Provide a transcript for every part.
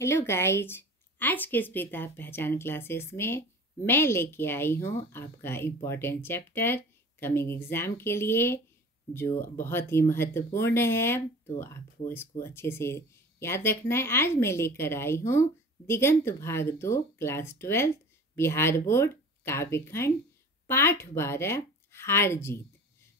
Hello guys. आज के स्मिता पहचान क्लासेस में मैं लेके आई हूँ आपका इम्पोर्टेंट चैप्टर कमिंग एग्ज़ाम के लिए, जो बहुत ही महत्वपूर्ण है। तो आपको इसको अच्छे से याद रखना है। आज मैं लेकर आई हूँ दिगंत भाग 2 क्लास 12 बिहार बोर्ड काव्यखंड पाठ 12 हार जीत,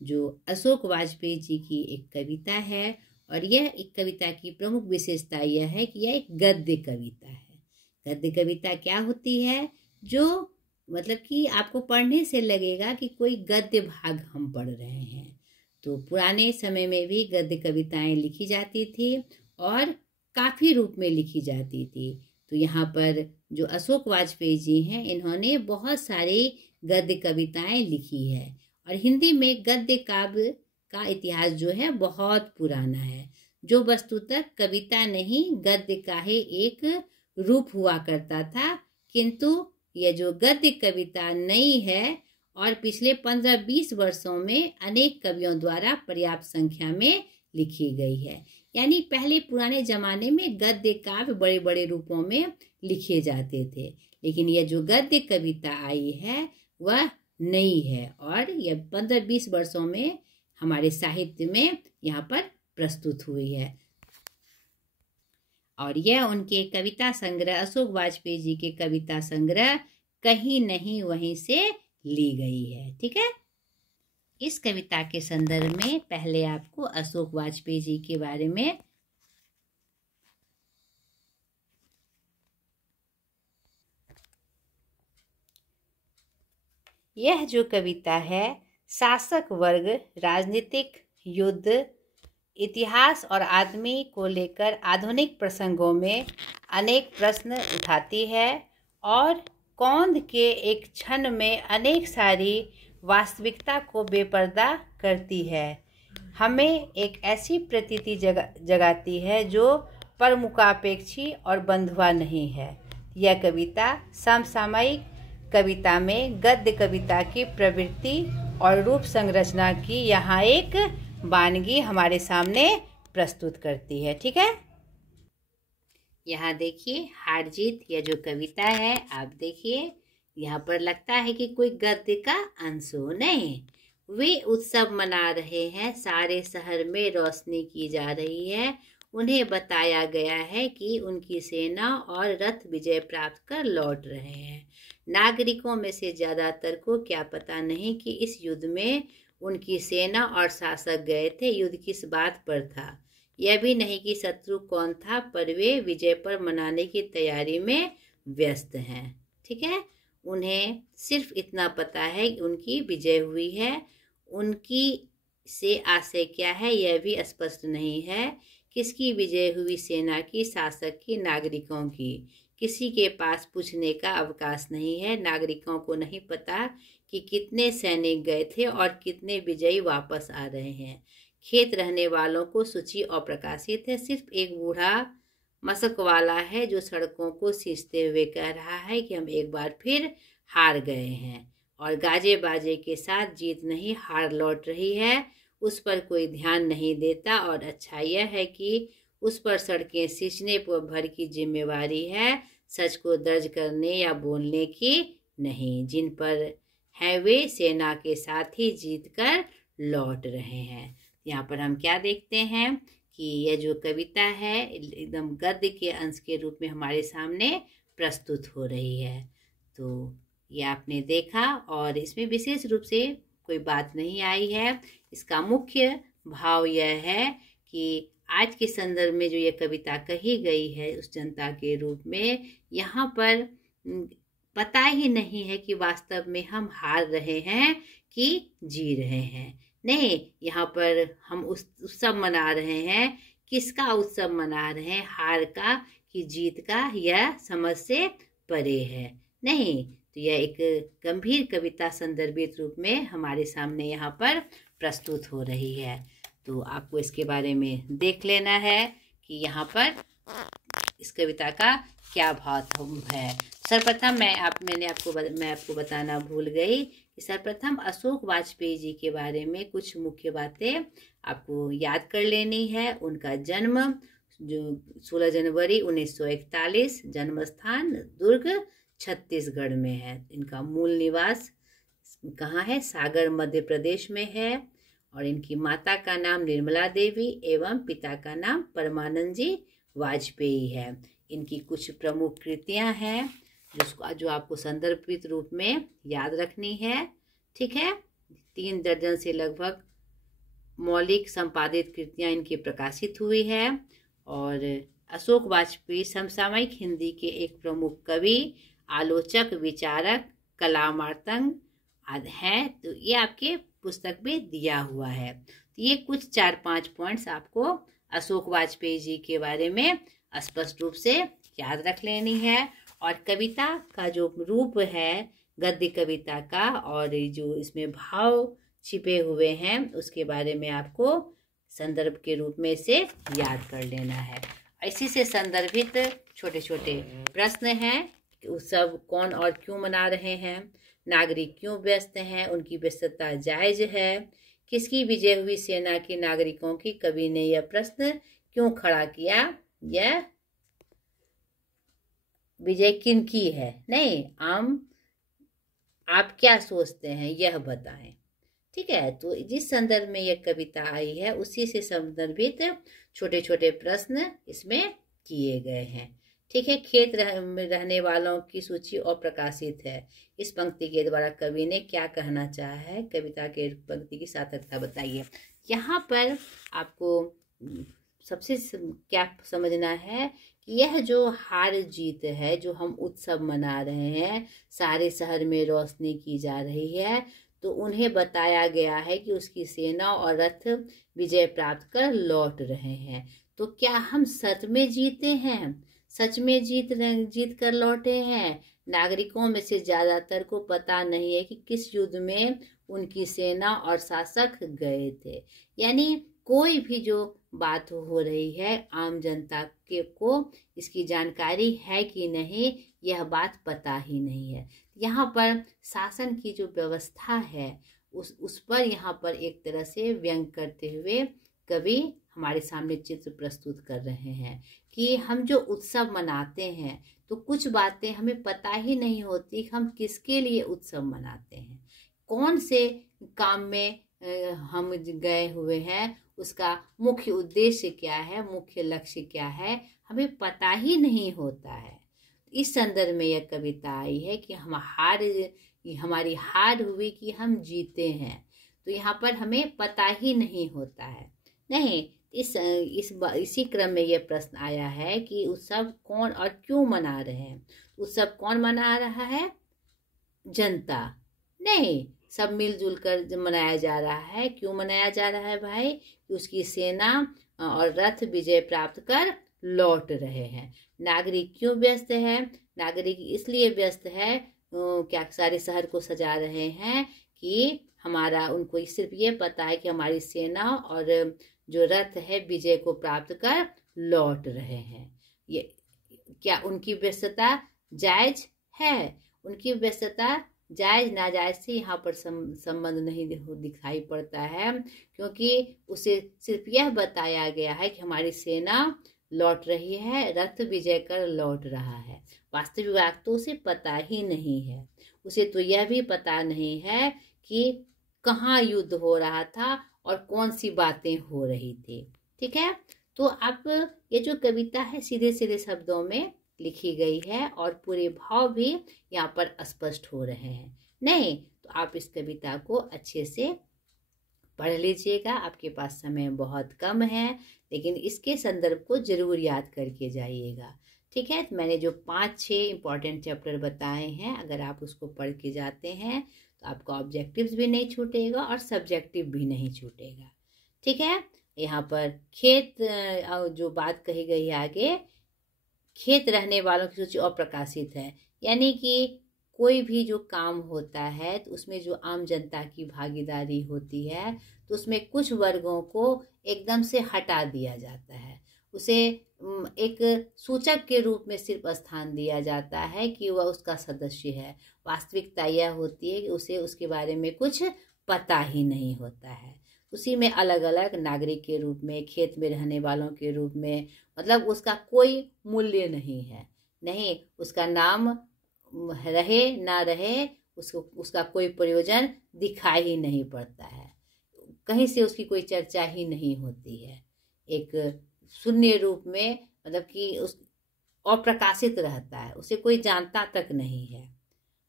जो अशोक वाजपेयी जी की एक कविता है। और यह एक कविता की प्रमुख विशेषता यह है कि यह एक गद्य कविता है। गद्य कविता क्या होती है? जो मतलब कि आपको पढ़ने से लगेगा कि कोई गद्य भाग हम पढ़ रहे हैं। तो पुराने समय में भी गद्य कविताएं लिखी जाती थी और काफ़ी रूप में लिखी जाती थी। तो यहाँ पर जो अशोक वाजपेयी जी हैं, इन्होंने बहुत सारी गद्य कविताएं लिखी है। और हिंदी में गद्य काव्य का इतिहास जो है बहुत पुराना है, जो वस्तुतः कविता नहीं गद्य का ही एक रूप हुआ करता था। किंतु यह जो गद्य कविता नई है और पिछले 15-20 वर्षों में अनेक कवियों द्वारा पर्याप्त संख्या में लिखी गई है। यानी पहले पुराने जमाने में गद्य काव्य बड़े बड़े रूपों में लिखे जाते थे, लेकिन यह जो गद्य कविता आई है वह नई है और यह 15-20 वर्षों में हमारे साहित्य में यहाँ पर प्रस्तुत हुई है। और यह उनके कविता संग्रह, अशोक वाजपेयी जी के कविता संग्रह कहीं नहीं वहीं से ली गई है। ठीक है। इस कविता के संदर्भ में पहले आपको अशोक वाजपेयी जी के बारे में यह जो कविता है शासक वर्ग, राजनीतिक, युद्ध, इतिहास और आदमी को लेकर आधुनिक प्रसंगों में अनेक प्रश्न उठाती है और कौंध के एक क्षण में अनेक सारी वास्तविकता को बेपर्दा करती है। हमें एक ऐसी प्रतीति जगाती है जो परमुखापेक्षी और बंधुआ नहीं है। यह कविता समसामयिक कविता में गद्य कविता की प्रवृत्ति और रूप संरचना की यहाँ एक वानगी हमारे सामने प्रस्तुत करती है। ठीक है। यहाँ देखिए हार जीत, यह जो कविता है आप देखिए, यहाँ पर लगता है कि कोई गद्य का अंश हो। नहीं, वे उत्सव मना रहे हैं, सारे शहर में रोशनी की जा रही है। उन्हें बताया गया है कि उनकी सेना और रथ विजय प्राप्त कर लौट रहे हैं। नागरिकों में से ज्यादातर को क्या पता नहीं कि इस युद्ध में उनकी सेना और शासक गए थे। युद्ध किस बात पर था यह भी नहीं कि शत्रु कौन था, पर वे विजय पर मनाने की तैयारी में व्यस्त हैं। ठीक है। उन्हें सिर्फ इतना पता है कि उनकी विजय हुई है। उनकी से आशय क्या है यह भी स्पष्ट नहीं है। किसकी विजय हुई? सेना की, शासक की, नागरिकों की? किसी के पास पूछने का अवकाश नहीं है। नागरिकों को नहीं पता कि कितने सैनिक गए थे और कितने विजयी वापस आ रहे हैं। खेत रहने वालों को सूची अप्रकाशित है। सिर्फ एक बूढ़ा मशक वाला है जो सड़कों को सींचते हुए कह रहा है कि हम एक बार फिर हार गए हैं। और गाजे बाजे के साथ जीत नहीं हार लौट रही है, उस पर कोई ध्यान नहीं देता। और अच्छा यह है कि उस पर सड़कें सींचने पर भर की जिम्मेवारी है, सच को दर्ज करने या बोलने की नहीं। जिन पर है वे सेना के साथ ही जीत कर लौट रहे हैं। यहाँ पर हम क्या देखते हैं कि यह जो कविता है एकदम गद्य के अंश के रूप में हमारे सामने प्रस्तुत हो रही है। तो ये आपने देखा और इसमें विशेष रूप से कोई बात नहीं आई है। इसका मुख्य भाव यह है कि आज के संदर्भ में जो ये कविता कही गई है उस जनता के रूप में, यहाँ पर पता ही नहीं है कि वास्तव में हम हार रहे हैं कि जी रहे हैं। नहीं, यहाँ पर हम उत्सव मना रहे हैं। किसका उत्सव मना रहे हैं? हार का कि जीत का? यह समझ से परे है। नहीं, तो यह एक गंभीर कविता संदर्भित रूप में हमारे सामने यहाँ पर प्रस्तुत हो रही है। तो आपको इसके बारे में देख लेना है कि यहाँ पर इस कविता का क्या भाव है। सर्वप्रथम मैं आपको बताना भूल गई कि सर्वप्रथम अशोक वाजपेयी जी के बारे में कुछ मुख्य बातें आपको याद कर लेनी है। उनका जन्म जो 16 जनवरी 1941, जन्म स्थान दुर्ग छत्तीसगढ़ में है। इनका मूल निवास कहाँ है? सागर मध्य प्रदेश में है। और इनकी माता का नाम निर्मला देवी एवं पिता का नाम परमानंद जी वाजपेयी है। इनकी कुछ प्रमुख कृतियां हैं जो आपको संदर्भित रूप में याद रखनी है। ठीक है, 3 दर्जन से लगभग मौलिक संपादित कृतियां इनकी प्रकाशित हुई है। और अशोक वाजपेयी समसामयिक हिंदी के एक प्रमुख कवि, आलोचक, विचारक, कलामार्तंग आदि हैं। तो ये आपके पुस्तक में दिया हुआ है। तो ये कुछ 4-5 पॉइंट्स आपको अशोक वाजपेयी जी के बारे में स्पष्ट रूप से याद रख लेनी है। और कविता का जो रूप है गद्य कविता का, और जो इसमें भाव छिपे हुए हैं उसके बारे में आपको संदर्भ के रूप में से याद कर लेना है। इसी से संदर्भित छोटे छोटे प्रश्न हैं। उत्सव कौन और क्यों मना रहे हैं? नागरिक क्यों व्यस्त हैं? उनकी व्यस्तता जायज है? किसकी विजय हुई सेना के नागरिकों की कवि ने यह प्रश्न क्यों खड़ा किया? यह विजय किनकी है? नहीं, आप क्या सोचते हैं यह बताएं। ठीक है, तो जिस संदर्भ में यह कविता आई है उसी से संदर्भित छोटे छोटे प्रश्न इसमें किए गए हैं। ठीक है, खेत में रहने वालों की सूची अप्रकाशित है। इस पंक्ति के द्वारा कवि ने क्या कहना चाहा है? कविता के पंक्ति की सार्थकता बताइए। यहाँ पर आपको सबसे क्या समझना है कि यह जो हार जीत है, जो हम उत्सव मना रहे हैं, सारे शहर में रोशनी की जा रही है, तो उन्हें बताया गया है कि उसकी सेना और रथ विजय प्राप्त कर लौट रहे हैं। तो क्या हम सच में जीते हैं? सच में जीत कर लौटे हैं? नागरिकों में से ज्यादातर को पता नहीं है कि किस युद्ध में उनकी सेना और शासक गए थे। यानी कोई भी जो बात हो रही है, आम जनता को इसकी जानकारी है कि नहीं, यह बात पता ही नहीं है। यहाँ पर शासन की जो व्यवस्था है उस पर यहाँ पर एक तरह से व्यंग करते हुए कवि हमारे सामने चित्र प्रस्तुत कर रहे हैं कि हम जो उत्सव मनाते हैं तो कुछ बातें हमें पता ही नहीं होती हम किसके लिए उत्सव मनाते हैं, कौन से काम में हम गए हुए हैं, उसका मुख्य उद्देश्य क्या है, मुख्य लक्ष्य क्या है, हमें पता ही नहीं होता है। इस संदर्भ में यह कविता आई है कि हमारी हार हुई कि हम जीते हैं, तो यहाँ पर हमें पता ही नहीं होता है। नहीं, इसी क्रम में यह प्रश्न आया है कि उत्सव कौन और क्यों मना रहे हैं। उत्सव कौन मना रहा है? जनता नहीं, सब मिलजुल कर मनाया जा रहा है। क्यों मनाया जा रहा है भाई? कि उसकी सेना और रथ विजय प्राप्त कर लौट रहे हैं। नागरिक क्यों व्यस्त है? नागरिक इसलिए व्यस्त है, क्या सारे शहर को सजा रहे हैं कि उनको सिर्फ ये पता है कि हमारी सेना और जो रथ है विजय को प्राप्त कर लौट रहे हैं। ये क्या उनकी व्यस्तता जायज है? उनकी व्यस्तता जायज नाजायज से यहाँ पर संबंध नहीं दिखाई पड़ता है, क्योंकि उसे सिर्फ यह बताया गया है कि हमारी सेना लौट रही है, रथ विजय कर लौट रहा है। वास्तविक बात तो उसे पता ही नहीं है। उसे तो यह भी पता नहीं है कि कहाँ युद्ध हो रहा था और कौन सी बातें हो रही थी। ठीक है, तो अब ये जो कविता है सीधे सीधे शब्दों में लिखी गई है और पूरे भाव भी यहाँ पर स्पष्ट हो रहे हैं। नहीं तो आप इस कविता को अच्छे से पढ़ लीजिएगा। आपके पास समय बहुत कम है, लेकिन इसके संदर्भ को जरूर याद करके जाइएगा। ठीक है, तो मैंने जो 5-6 इम्पॉर्टेंट चैप्टर बताए हैं, अगर आप उसको पढ़ के जाते हैं तो आपका ऑब्जेक्टिव्स भी नहीं छूटेगा और सब्जेक्टिव भी नहीं छूटेगा। ठीक है, यहाँ पर खेत जो बात कही गई है आगे, खेत रहने वालों की सूची अप्रकाशित है, यानी कि कोई भी जो काम होता है तो उसमें जो आम जनता की भागीदारी होती है तो उसमें कुछ वर्गों को एकदम से हटा दिया जाता है। उसे एक सूचक के रूप में सिर्फ स्थान दिया जाता है कि वह उसका सदस्य है। वास्तविकता यह होती है कि उसे उसके बारे में कुछ पता ही नहीं होता है। उसी में अलग अलग नागरिक के रूप में, खेत में रहने वालों के रूप में, मतलब उसका कोई मूल्य नहीं है। नहीं, उसका नाम रहे ना रहे, उसको उसका कोई प्रयोजन दिखाई ही नहीं पड़ता है, कहीं से उसकी कोई चर्चा ही नहीं होती है। एक शून्य रूप में, मतलब कि उस अप्रकाशित रहता है, उसे कोई जानता तक नहीं है।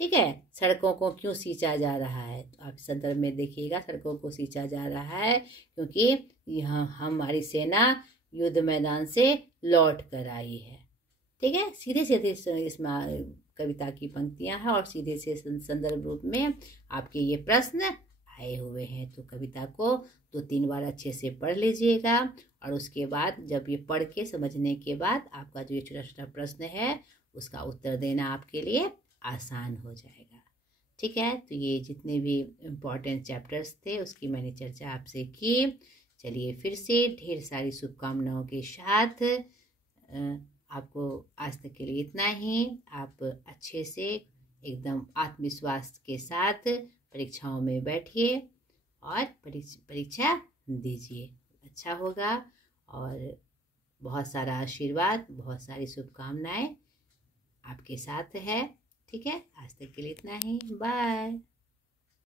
ठीक है। सड़कों को क्यों सींचा जा रहा है, तो आप संदर्भ में देखिएगा, सड़कों को सींचा जा रहा है क्योंकि यहाँ हमारी सेना युद्ध मैदान से लौट कर आई है। ठीक है। सीधे सीधे इसमें कविता की पंक्तियां हैं और सीधे से संदर्भ रूप में आपके ये प्रश्न आए हुए हैं। तो कविता को 2-3 बार अच्छे से पढ़ लीजिएगा और उसके बाद जब ये पढ़ के समझने के बाद आपका जो ये छोटा छोटा प्रश्न है उसका उत्तर देना आपके लिए आसान हो जाएगा। ठीक है। तो ये जितने भी इम्पोर्टेंट चैप्टर्स थे उसकी मैंने चर्चा आपसे की। चलिए फिर से ढेर सारी शुभकामनाओं के साथ आपको आज तक के लिए इतना ही। आप अच्छे से एकदम आत्मविश्वास के साथ परीक्षाओं में बैठिए और परीक्षा दीजिए, अच्छा होगा। और बहुत सारा आशीर्वाद, बहुत सारी शुभकामनाएं आपके साथ है। ठीक है। आज तक के लिए इतना ही। बाय।